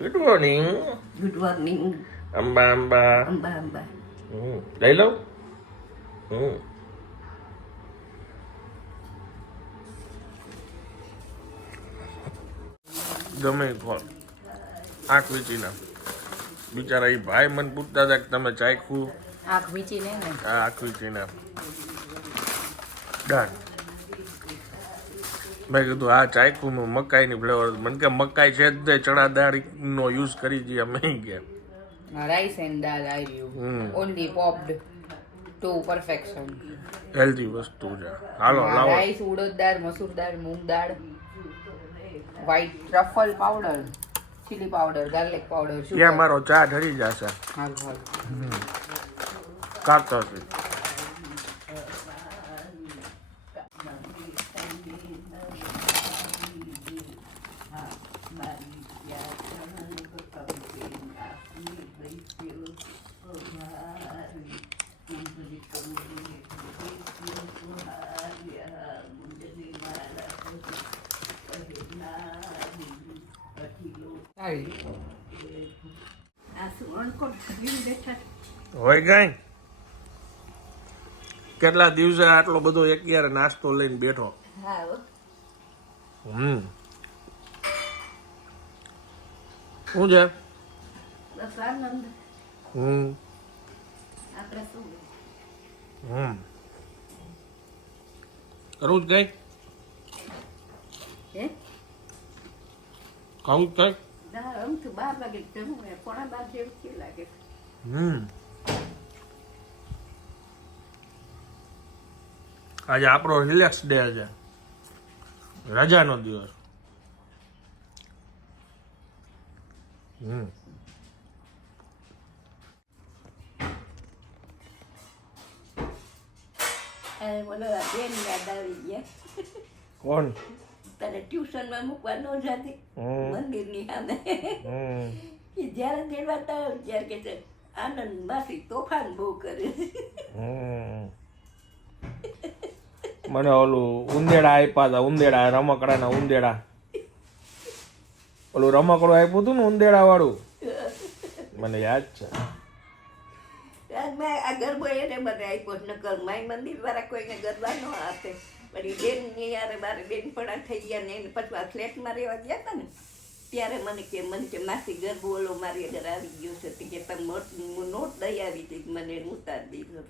Good morning. Good morning. Amba Amba. Amba Amba. લઈ લઉં. ગમે ખોલ આંખ વીચીના. બિચારા એ ભાઈ મને પૂછતા હતા કે તમે ચાખ્યું? આંખ વીચીને ને આંખ વીચીના ડન. મેં કીધું આ ચાખ્યું મકાઈની ફ્લેવર. મને કે મકાઈ છે જ ચણા દાળનો યુઝ કરી છીએ અમે ગયા. રાઈસ એન્ડ દાલ આવ્યું only popped to perfection. Healthy વસ્તુ છે. હાલો લાવો. Rice, urad dal, masoor dal, moong dal, white truffle powder, chilli powder, garlic powder. ત્યાં મારો ચા ઢળી જશે. હાલ હાલ કાતો છે. હોય કઈ કેટલા દિવસે આટલો બધો એક યાર નાસ્તો લઈને બેઠો. શું છે? કરું જ કઈ ખાવું જ કઈ. આજે આપણો રિલેક્સ ડે છે, રજાનો દિવસ. કોણ તને ટ્યુશન માં મૂકવા ન જાતી મંદિર ની સામે જયારે તેડવાતા ત્યારે કે છે આનંદ માસી તોફાન બહુ કરે. મને ઓલું ઉંદેડા આપ્યા હતા, ઉંદેડા રમકડાના ઉંદેડા. ઓલું રમકડું આપ્યું હતું ને ઉંદેડા વાળું, મને યાદ છે. આ ગરબો એને મને આપ્યો નકર માય મંદિર વાળા કોઈને ગરબા ન આપે. પછી બેન ની યારે મારે બેનપણા થઈ ગયા ને એને પછી ફ્લેટમાં રહેવા ગયા હતા ને ત્યારે મને કે માસી ગરબો ઓલો મારી આગળ આવી ગયો છે કે તમે નોટ દઈ આવી હતી મને ઉતાર દીધો.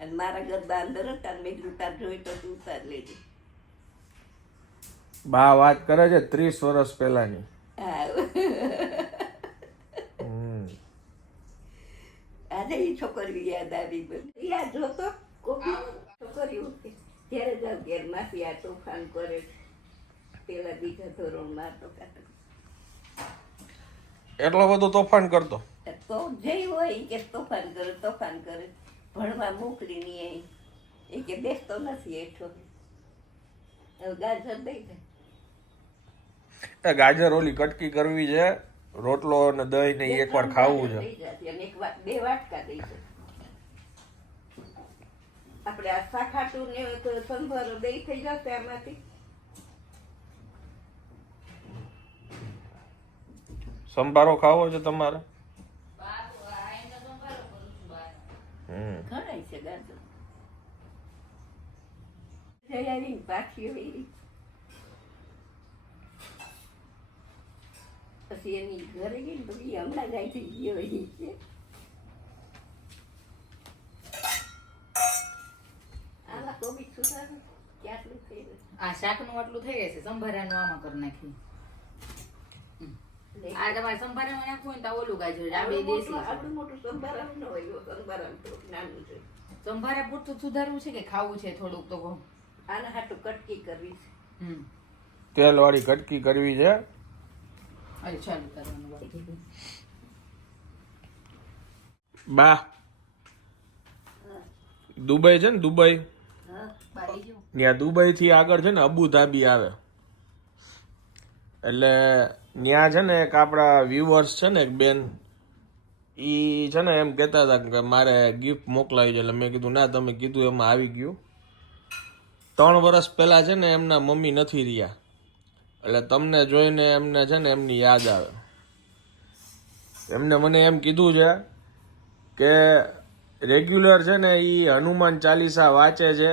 અને મારા ગરબા અંદર હતા મેં ઉતાર જોઈ તો ઉતાર લેજે. બા વાત કરે છે 30 વર્ષ પહેલાની. આજે એ છોકરીઓ યાદ આવી બધી યાદ જોતો છોકરીઓ ત્યારે જાવ ઘેર માસી આ તોફાન કરે પેલા બીજા ધોરણમાં તો એટલો બધો તોફાન કરતો તો જઈ હોય કે તોફાન કરે ભણવા મોકલી નહીં એ કે બેસતો નથી હેઠો. ગાજર દઈ દે ગાજર ઓલી કટકી કરવી છે, રોટલો અને દહીં ને એકવાર ખાવું છે. બે વાટકા દઈ દે. આપણે આ શાખાટું ને સંભારો દઈ થઈ જશે આમાંથી. સંભારો ખાવો છે તમારે? ઘણાય છે ગાજર. જયારી પાછી વેરી પછી એની ઘરે ગઈ તો એ હમણાં જાય થઈ ગયો છે. આમાં કોબી સુધારું ક્યાંટલું થઈ ગયું. આ શાકનું આટલું થઈ જશે, સંભારાનું આમાં કરી નાખ્યું. આ તમારે સંભારામાં નાખવું હોય ને તો ઓલું ગાજર આ બે દેશી. આટલું મોટું સંભારા ન હોય, સંભારા થોડુંક નાનું છે. સંભારા પૂરતું સુધારવું છે કે ખાવું છે થોડુંક તો કહો. આના હાટું કટકી કરવી છે. તેલ વાળી કટકી કરવી છે. અરે ચાલુ કરવાનું બા દુબઈ છે ને, દુબઈ ત્યાં દુબઈ થી આગળ છે ને અબુધાબી આવે. એટલે ત્યાં છે ને એક આપણા વ્યુઅર્સ છે ને એક બેન, ઈ છે ને એમ કહેતા હતા કે મારે ગિફ્ટ મોકલાવી છે. એટલે મેં કીધું ના, તમે કીધું એમાં આવી ગયું. 3 વર્ષ પહેલા છે ને એમના મમ્મી નથી રહ્યા, એટલે તમને જોઈને એમને છે ને એમની યાદ આવે. એમને મને એમ કીધું છે કે રેગ્યુલર છે ને એ હનુમાન ચાલીસા વાંચે છે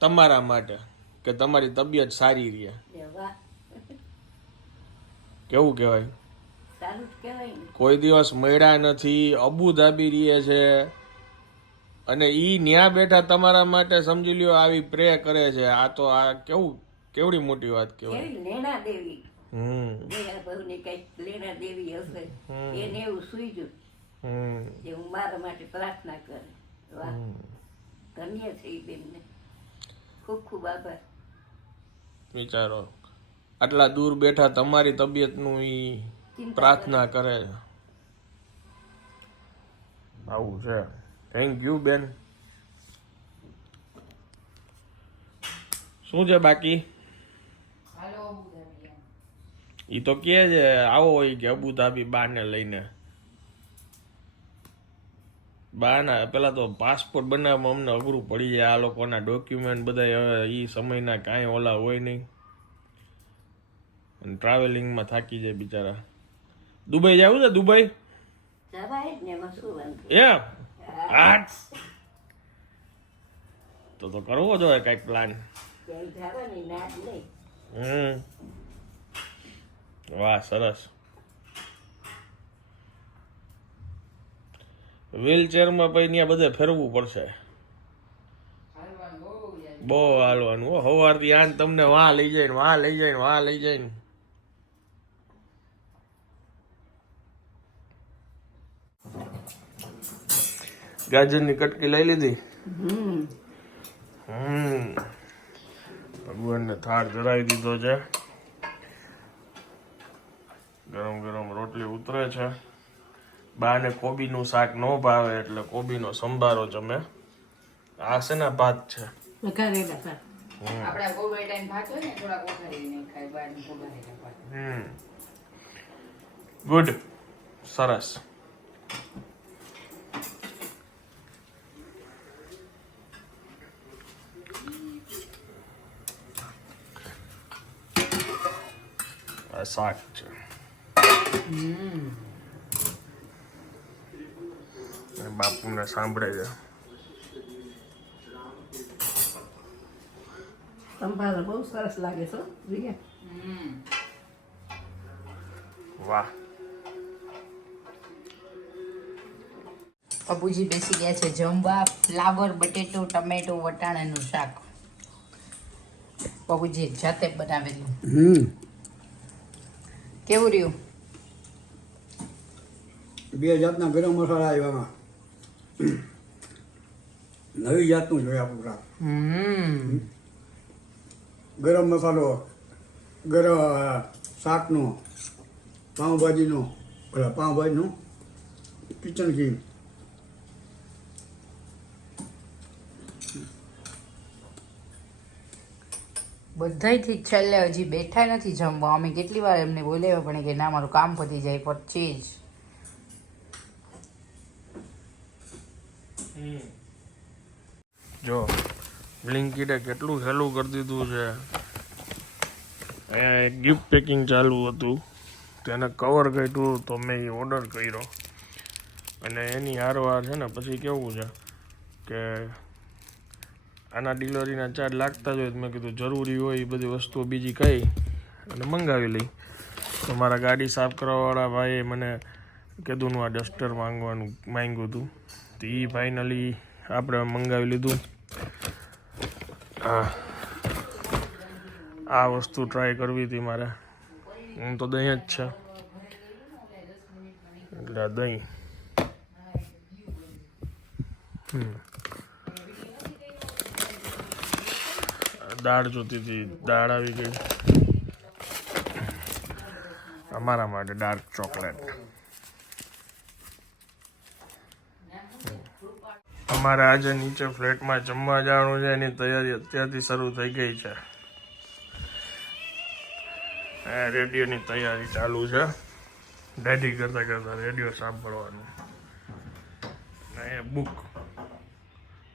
તમારા માટે, કે તમારી તબિયત સારી રહે. એ વાહ, કેવું કહેવાય? સારું જ કહેવાય ને. કોઈ દિવસ મળ્યા નથી, અબુધાબી રહે છે, અને ઈ ન્યા બેઠા તમારા માટે સમજી લ્યો આવી પ્રે કરે છે. આ તો આ કેવડી મોટી વાત કહેવાય. કેવી લેણા દેવી, હમ દયા બહુની કઈક લેણા દેવી હશે, એને એવું સૂઈજું હમ કે હું મારા માટે પ્રાર્થના કરે. વાહ, ધન્ય છે એ બેનને. ખૂબ ખૂબ આભાર. વિચારો, આટલા દૂર બેઠા તમારી તબિયતનું ઈ પ્રાર્થના કરે છે. આવું છે. થેન્ક યુ બેન. શું છે બાકી? હાલો અબુધાબી. ઈ તો કે છે આવો હોય કે અબુધાબી બાને લઈને. બાના પેલા તો પાસપોર્ટ બનાવવામાં અમને અઘરું પડી જાય. આ લોકોના ડોક્યુમેન્ટ બધા હવે ઈ સમયના કાંઈ ઓલા હોય નહીં, અને ટ્રાવેલિંગમાં થાકી જાય બિચારા. દુબઈ જવું છે? દુબઈ જવાય જ ને, એમાં શું વાંધો. એમ? આઠ તો કરવો જોઈએ કઈક પ્લાન. ક્યાંય જવાની ના જ નહીં. વાહ, સરસ. વ્હીલચેરમાં પછી ત્યાં બધે ફેરવું પડશે. બહુ હાલવાનું હો. સવારથી આન તમને વાં લઈ જાય ને વાં લઈ જાય ને વાં લઈ જાય ને. ગાજરની કટકી લઈ લીધી. ભગવાનને થાળ ધરાવી દીધો છે. ગરમ ગરમ રોટલી ઉતરે છે. બાને કોબીનું શાક ન ભાવે એટલે કોબીનો સંભારો જમે. આ શેના ભાત છે? વઘારેલા શાક. આપડા ગોબે ટાઈમ ભાત હોય ને થોડાક વઘારીને ખાય, બહારનું વઘારેલા ભાત. ગુડ, સરસ. આ શાક છે. બાપુને સાંભળે છે. સંભારો બહુ સરસ લાગે છે રિયા. વાહ. પપ્પુજી બેસી ગયા છે જમવા. ફ્લાવર, બટેટો, ટમેટો, વટાણાનું શાક પપ્પુજી જાતે બનાવેલું. કેવું રહ્યું? બે જાતના ગરમ મસાલા આવ્યા, નવી જાતનું જોયા પૂરા. ગરમ મસાલો, શાકનો, પાઉંભાજીનો, પાઉંભાજીનું કિચન કિંગ. બધાયથી છેલ્લે હજી બેઠા નથી જમવા. અમે કેટલી વાર એમને બોલાવ્યા પણ કે ના મારું કામ પતી જાય પછી જ. જો બ્લિંકિટે કેટલું સહેલું કરી દીધું છે. અહીંયા એક ગિફ્ટ પેકિંગ ચાલુ હતું, તેને કવર કાઢ્યું તો મેં એ ઓર્ડર કર્યો. અને એની હારવાર છે ને પછી કેવું છે કે આના ડિલિવરીના ચાર્જ લાગતા જ હોય. મેં કીધું જરૂરી હોય એ બધી વસ્તુઓ બીજી કઈ અને મંગાવી લઈ. તો મારા ગાડી સાફ કરવાવાળા ભાઈએ મને કીધું આ ડસ્ટર માંગ્યું હતું, તો એ ફાઇનલી આપણે મંગાવી લીધું. હા, આ વસ્તુ ટ્રાય કરવી હતી મારે. હું તો દહીં જ છે એટલે આ દહીં. દાળ જોતી હતી, દાળ આવી ગઈ. અમારા માટે ડાર્ક ચોકલેટ. અમારે આજે નીચે ફ્લેટમાં જમવા જવાનું છે, એની તૈયારી અત્યારથી શરૂ થઈ ગઈ છે. રેડિયોની તૈયારી ચાલુ છે. ડેડી કરતા કરતા રેડિયો સાંભળવાનું. એ બુક,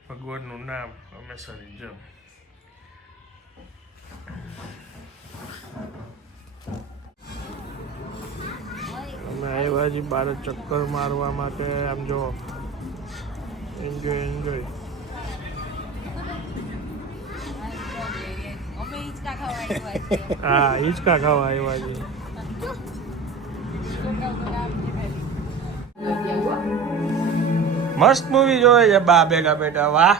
ભગવાનનું નામ હંમેશાની જેમ. અમે આવ્યા આવ્યા છીએ બહાર ચક્કર મારવા માટે. આમ જો એન્જોય હા હિંચકા ખાવા આવ્યા છીએ. મસ્ત મૂવી જોવે છે બા ભેગા બેઠા. વાહ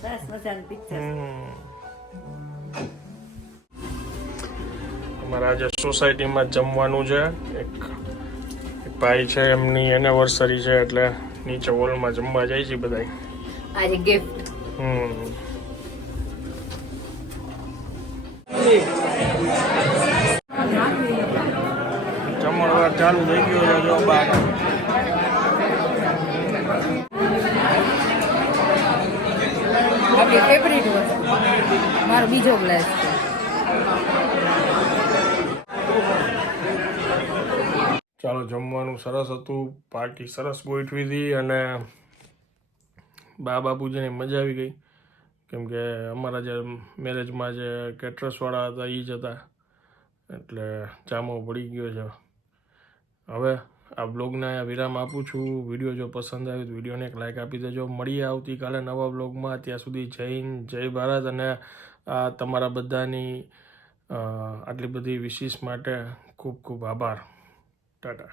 સરસ મજાનું પિક્ચર. અમારા આજે સોસાયટીમાં જમવાનું છે. એક ભાઈ છે એમની એનિવર્સરી છે એટલે નીચે હોલમાં જમવા જાય છે બધા. આજે ગિફ્ટ જમણવાર ચાલુ થઈ ગયો છે જો બહાર. આપણી ફેવરિટ વસ્તુ મારો બીજો ગ્લાસ છે. ચાલો જમવાનું સરસ હતું. પાર્ટી સરસ ગોઠવી હતી અને બા બાપુજીને મજા આવી ગઈ કેમ કે અમારા જે મેરેજમાં જે કેટરસવાળા હતા એ જ હતા એટલે જામો પડી ગયો છે. હવે આ બ્લોગને વિરામ આપું છું. વિડીયો જો પસંદ આવ્યો તો વિડીયોને એક લાઇક આપી દેજો. મળીએ આવતીકાલે નવા બ્લોગમાં. ત્યાં સુધી જય હિન્દ, જય ભારત અને તમારા બધાની આટલી બધી વિશેષ માટે ખૂબ ખૂબ આભાર. ટાટા.